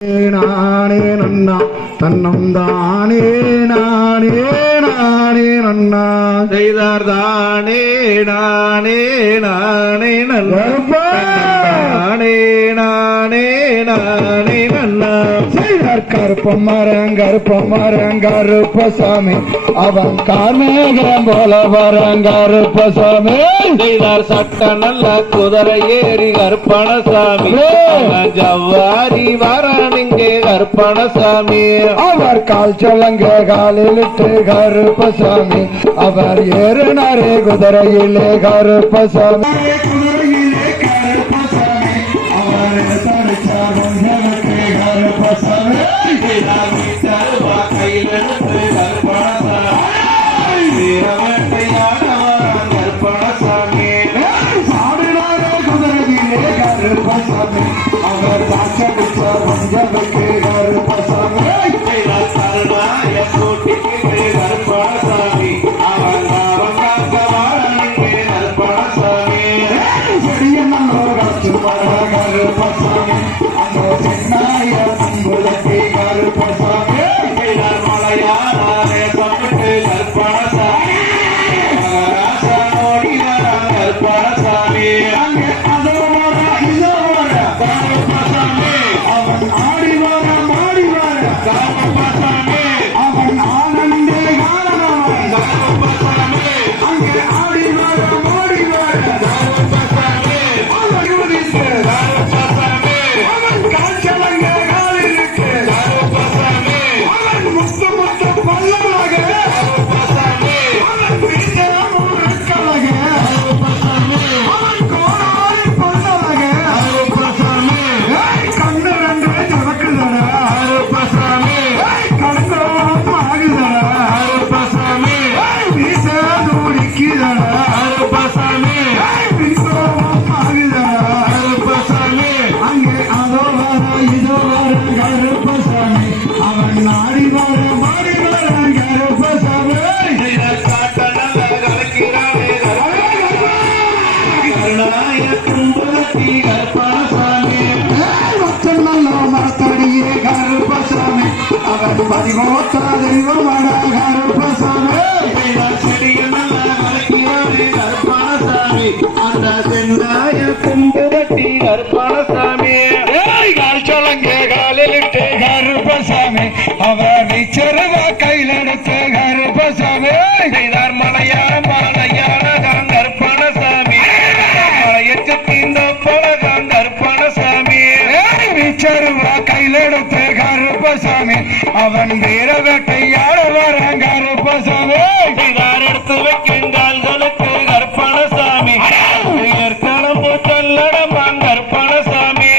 நானே நன்னா தன்னம் தானே நானே நானே நன்னா செய்தார் தானே நானே நானே நன்னா நானே நானே நானே நன்னா செய்தார் கருப்பமரம் கருப்பசாமி அவன் கார்மேகம் போல வரம் கருப்பசாமி செய்தார் சட்ட நல்ல குதிரை ஏறி கருப்பணசாமி ஜவ்வாரி வரணிங்கே கருப்பணசாமி அவர் கால் சொல்லுங்க காலிலிட்டு கருப்பசாமி அவர் ஏறுனாரே குதிரையிலே கருப்பசாமி அவர் பாச்சடிச்ச வஞ்சமைக்கு கருப்பசாமி கருப்பணசாமி அவன் கருப்பணசாமி கருப்பசாமி அந்த சென்னாய குலத்தை கருப்பசாமி மலையாளே பட்டு கருப்பணசாமி ராசனோடி வரான் கருப்பணசாமி அவன் ஆடி வர மாடி வர கருப்பசாமி அவன் ஆனந்தே காரணவன் அங்கே ஆடி வர மாடி வர கருப்பசாமி அவன் யூனிட்டு அவன் காய்ச்சலங்க காலிருக்கு கருப்பசாமி அவன் முத்து முத்து பல்லவக அவன் வீட்டமும் ரெக்கலக அவன் கோடாரி பொன்னலக கண்ணு ரெண்டு நடக்குதட கண்டோம் ஆகுதட வீச தூடிக்குதட வீசோம் ஆகுதட அங்கே அதோ வர இதோ வர கருப்பசாமி அவன் நாடி வர மாடி வர கருப்பசாமி மரத்தடியே கருப்பசாமி அவன் பதிமூத்த தெய்வமான கருப்பசாமி அந்த சென்னாய கும்புரட்டி கருப்பணசாமி சொல்லுங்க காலிலிட்டு கருப்பசாமி அவன் நிச்சரவ கையில் எடுத்து கருப்பசாமி செய்தார் மலையாளம் மலையாளம் கருப்பணசாமி மலையச்சத்தின் பழகம் கருப்பணசாமி நிச்சரவ கையில் எடுத்து கருப்பசாமி அவன் வீர வேட்டையாட வர கருப்பசாமி செய்தார் எடுத்து வைக்கின்றார்களுக்கு கருப்பணசாமி ஏற்களம்பு சொல்லடமான் கருப்பணசாமி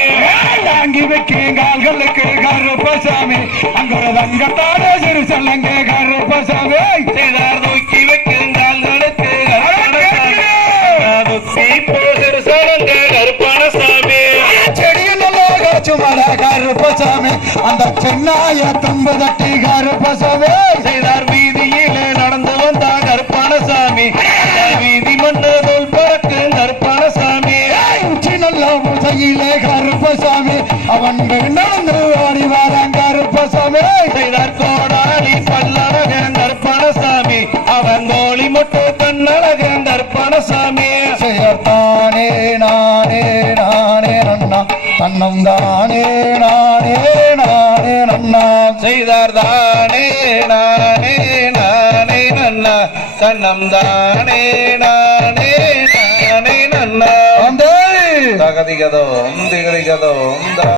தாங்கி வைக்கும் கால்களுக்கு கருப்பசாமி அங்க தங்கத்தான சிறு சொல்லுங்க கருப்பசாமி செய்தார் தூக்கி வைக்கின்றார்களுக்கு கருப்பணசாமி செடியில் சுமட கருப்பசாமி அந்த சென்னாய தும்பு தட்டி கருப்பசாமி செய்தார் வீதியிலே நடந்து வந்தார் கருப்பணசாமி வீதி மண்ணு தோல் பறக்கு கருப்பணசாமி உச்சி நல்ல பூசையிலே கருப்பசாமி அவன் நடந்து ஆடி வாரான் கருப்பசாமி செய்தார் கோடாலி பல்லழகன் கருப்பணசாமி அவன் கோழி மொட்டு கண்ணழகன் கருப்பணசாமி செய்யத்தானே நானே நானே நன்னா தன்னம் தானே நானே நானே நன்னா செய்தார் தானே நானே நானே நன்னா கண்ணம் தானே நானே நானே நன்னா அந்த தகதிகதோ திகதிகதோ